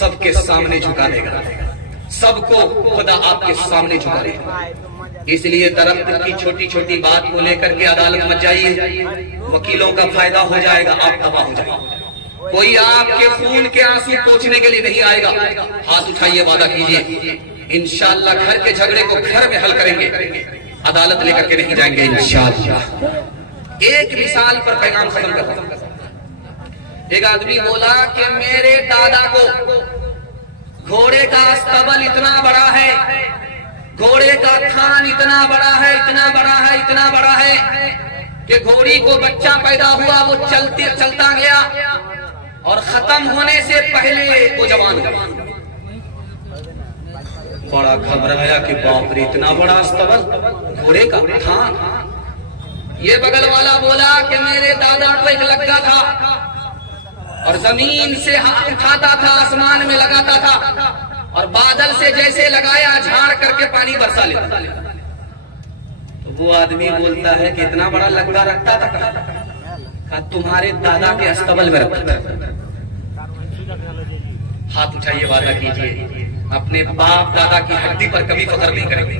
सबके सामने झुका देगा, सबको खुदा आपके सामने झुका देगा। इसलिए दरख्त की छोटी छोटी बात को लेकर के अदालत मत जाइए, वकीलों का फायदा हो जाएगा, आप तबाह हो जाएगा। कोई आपके खून के आंसू पोंछने के लिए नहीं आएगा। हाथ उठाइए, वादा कीजिए, इंशाअल्लाह घर के झगड़े को घर में हल करेंगे, अदालत लेकर के नहीं जाएंगे इंशाअल्लाह। एक मिसाल पर पैगाम खत्म करता हूं। एक आदमी बोला कि मेरे दादा को घोड़े का अस्तबल इतना बड़ा है, घोड़े का थान इतना बड़ा है, इतना बड़ा है, इतना बड़ा है कि घोड़ी को बच्चा पैदा हुआ, वो चलता गया और खत्म होने से पहले वो जवान हुआ। बड़ा घबराया कि बाप रे, इतना बड़ा अस्तबल, घोड़े का थान। ये बगल वाला बोला कि मेरे दादा को एक लग्गा था और जमीन से हाथ उठाता था, आसमान में लगाता था और बादल से जैसे लगाया झाड़ करके पानी बरसा लेता। तो वो आदमी बोलता है कि इतना बड़ा लग्गा रखता था, कहा तुम्हारे दादा के अस्तबल में रखता था। हाथ उठाइए, वादा कीजिए, अपने बाप दादा की हड्डी पर कभी फख्र नहीं करेंगे,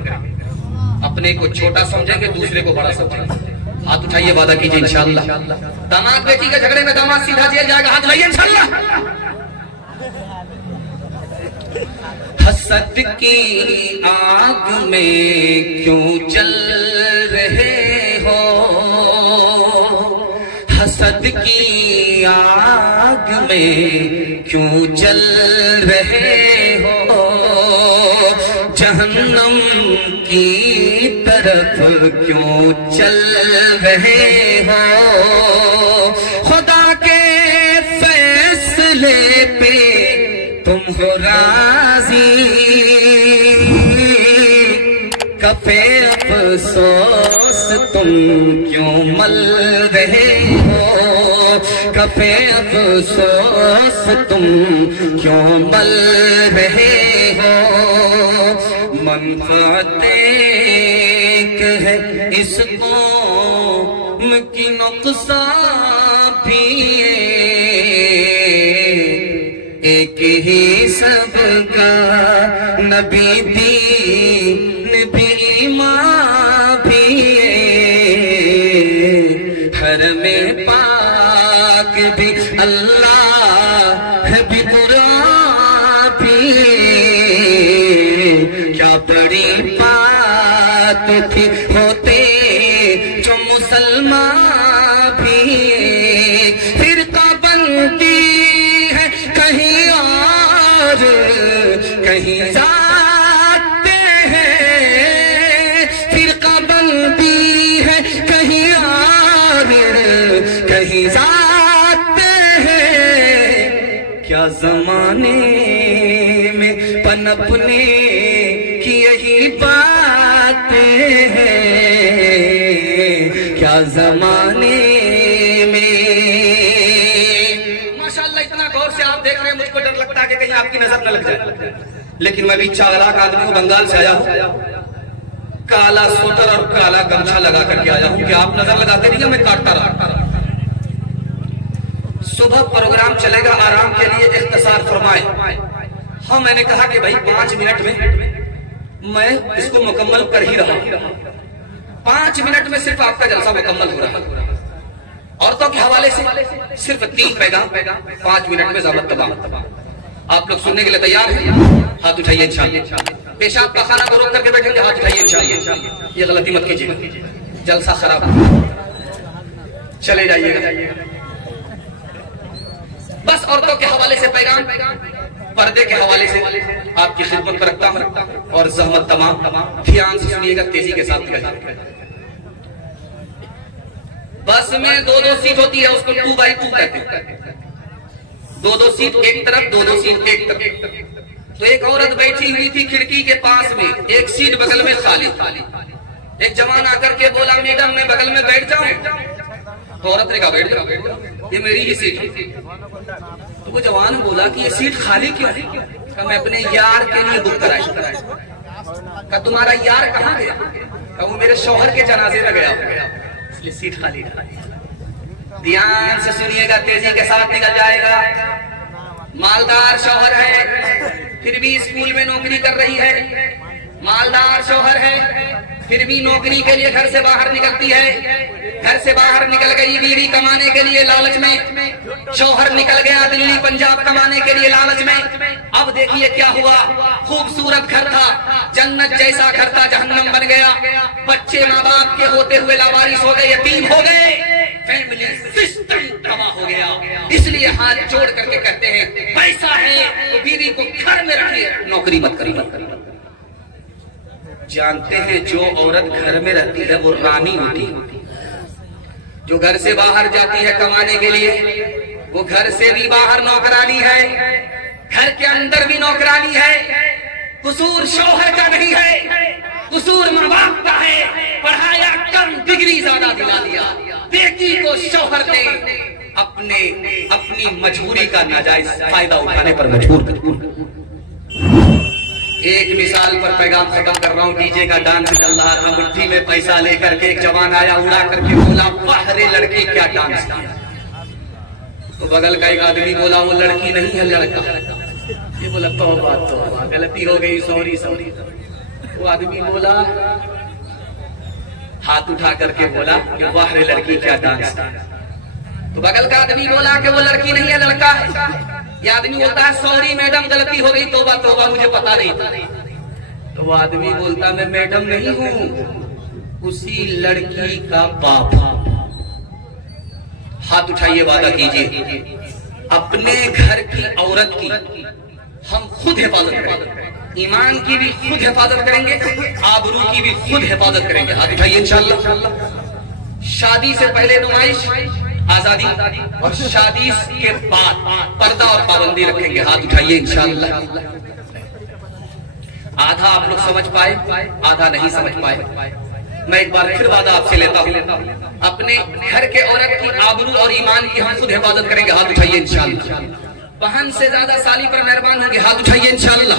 अपने को छोटा समझेंगे, दूसरे को बड़ा समझेंगे। हाथ उठाइए, वादा कीजिए इंशाअल्लाह। दामाद बेटी के झगड़े में दामाद सीधा जेल जाएगा, हाथ उठाइए इंशाअल्लाह। हसद की आग में क्यों जल रहे हो, हसद की आग में क्यों जल रहे हो, जहन्नम की तरफ क्यों चल रहे हो, खुदा के फैसले पे तुम हो राजी, कफे अफसोस तुम क्यों मल रहे हो, कफे अफसोस तुम क्यों मल रहे हो, मनफ़अत एक है इस कौम की नुक़सान भी एक ही सबका, नबी दीन भी ईमान भी, हरमे पाक भी अल्लाह भी कुरान भी, क्या बड़ी बात थी होते जो मुसलमान भी, फिरका बनती है कहीं और कहीं जाते हैं, फिरका बनती है कहीं और कहीं जाते हैं, क्या जमाने में पनपने की यही बातें हैं, क्या जमाने में। माशाअल्लाह, इतना गौर से आप देख रहे हैं, मुझको डर लगता है कि कहीं आपकी नजर न लग जाए, लेकिन मैं भी चालाक आदमी हूँ, बंगाल से आया हूँ, काला स्वेटर और काला गमछा लगा करके आया हूँ कि आप नजर लगाते नहीं, मैं काटता रहा। सुबह प्रोग्राम चलेगा, आराम के लिए इख्तिसार फरमाए। हाँ, मैंने कहा कि भाई 5 मिनट में मैं इसको मुकम्मल कर ही रहा हूं, 5 मिनट में सिर्फ आपका जलसा मुकम्मल हो रहा है। औरतों के हवाले से सिर्फ 3 पैगाम 5 मिनट में ज़ाबत तमाम। आप लोग सुनने के लिए तैयार हैं? हाथ उठाइए इंशाअल्लाह। पेशाब का खाना को रोक करके बैठेंगे, हाथ उठाइए इंशाअल्लाह। ये गलती मत कीजिए, जलसा खराब, चले जाइएगा। बस औरतों के हवाले से पैगाम, पर्दे के हवाले से आपकी खिदमत पर रखता हूं और ज़हमत तमाम ध्यान से सुनिएगा, तेजी के साथ निकलिएगा। बस में 2-2 सीट होती है, उसको 2x2 कहते हैं। 2-2 सीट एक तरफ, 2-2 सीट एक तरफ। तो एक औरत बैठी हुई थी खिड़की के पास में, एक सीट बगल में खाली। एक जवान आकर के बोला, मैडम मैं बगल में बैठ जाऊं? तो औरत ने कहा बैठ जाओ, ये मेरी ही सीट है। तो वो जवान बोला कि ये सीट खाली क्यों है? कहा मैं अपने यार के लिए बुक कराई। कहा तुम्हारा यार कहाँ गया? कहा वो मेरे शौहर के जनाजे में गया, इसलिए सीट खाली है। ध्यान से सुनिएगा, तेजी के साथ निकल जाएगा। मालदार शौहर है, भी स्कूल में नौकरी कर रही है, मालदार शौहर है, फिर भी नौकरी के लिए घर से बाहर निकलती है। घर से बाहर निकल गई बीड़ी कमाने के लिए लालच में, शौहर निकल गया दिल्ली पंजाब कमाने के लिए लालच में। अब देखिए क्या हुआ, खूबसूरत घर था, जन्नत जैसा घर था, जहन्नम बन गया। बच्चे माँ बाप के होते हुए लावारिस हो गए, यतीम हो गए, फैमिली सिस्टम तबाह हो गया। इसलिए हाथ जोड़ करके कहते हैं, पैसा है तो बीवी को घर में रखिए, नौकरी मत करिए। जानते हैं जो औरत घर में रहती है वो रानी होती है, जो घर से बाहर जाती है कमाने के लिए वो घर से भी बाहर नौकरानी है, घर के अंदर भी नौकरानी है। कसूर शौहर का नहीं है, कसूर माँ बाप का है। पढ़ाया कम, डिग्री ज्यादा दिला दिया, बेटी को शौहर ने अपनी मजबूरी का नाजायज फायदा उठाने पर मजबूर। एक मिसाल पर पैगाम खत्म कर रहा हूँ। डीजे का डांस चल रहा था, मुट्ठी में पैसा लेकर के एक जवान आया, उड़ा करके बोला, वाह रे लड़की क्या डांस किया। तो बगल का एक आदमी बोला, वो लड़की नहीं है लड़का। ये बोला तौबा तौबा, गलती हो गई, सॉरी सॉरी। वो आदमी बोला, हाथ उठा करके बोला कि वाह रे लड़की क्या डांस। तो बगल का आदमी बोला कि वो लड़की नहीं है लड़का है। ये आदमी बोलता है, सॉरी मैडम गलती हो गई, तौबा तौबा, मुझे पता नहीं था। तो वो आदमी बोलता, मैं मैडम नहीं हूँ, उसी लड़की का बाप। हाथ उठाइए, वादा कीजिए अपने घर की औरत की हम खुद हिफाजत करेंगे, ईमान की भी खुद हिफाजत करेंगे, आबरू की भी खुद हिफाजत करेंगे। हाथ उठाइए इंशाअल्लाह। शादी से पहले नुमाइश, आजादी, और शादी के बाद पर्दा और पाबंदी रखेंगे। हाथ उठाइए इंशाअल्लाह। आधा आप लोग समझ पाए, आधा नहीं समझ पाए। मैं एक बार फिर वादा आपसे लेता हूँ, अपने घर के औरत की आबरू और ईमान की हम खुद हिफाजत करेंगे। हाथ उठाइए इंशाअल्लाह। बहन से ज्यादा साली पर मेहरबान होंगे। हाथ उठाइए इंशाअल्लाह।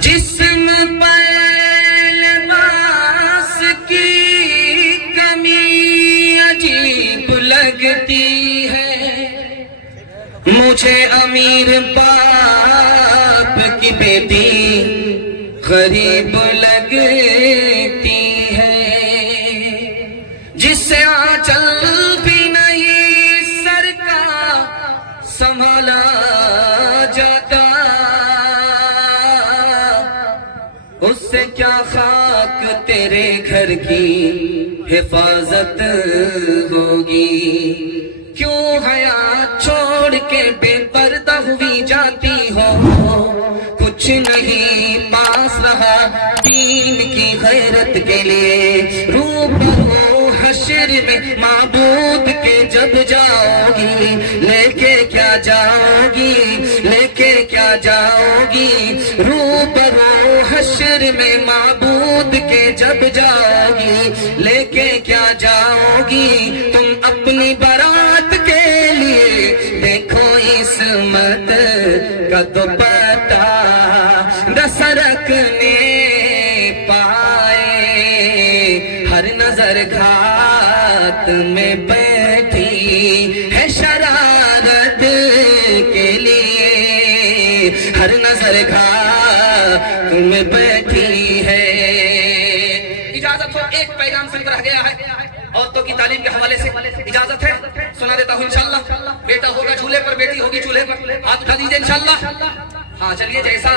जिस्म पर लिबास की कमी अजीब लगती है, मुझे अमीर बाप की बेटी गरीब लगती है, जिससे आंचल भी नहीं सर का संभाला जाता, उससे क्या खाक तेरे घर की हिफाजत होगी। क्यों हया छोड़ के बेपर्दा हुई जाती हो, कुछ नहीं पास रहा दीन की गैरत के लिए। रूबरू हश्र में माबूद के जब जाओगी, लेके क्या जाओगी, लेके क्या जाओगी। रूबरू हश्र में माबूद के जब जाओगी, लेके क्या जाओगी। तुम अपनी बारात के लिए देखो इस्मत का दुपट्टा न सरकने पाए, हर नजर घात में बैठी है शरारत के लिए, हर नजर घात में बैठी है। इजाजत हो, एक पैगाम सिर्फ रह गया है औरतों की तालीम के हवाले से, इजाजत है, सुना देता हूँ इंशाअल्लाह। बेटा होगा झूले पर, बेटी होगी चूल्हे पर। हाथ उठा दीजिए इंशाअल्लाह। हाँ चलिए, जैसा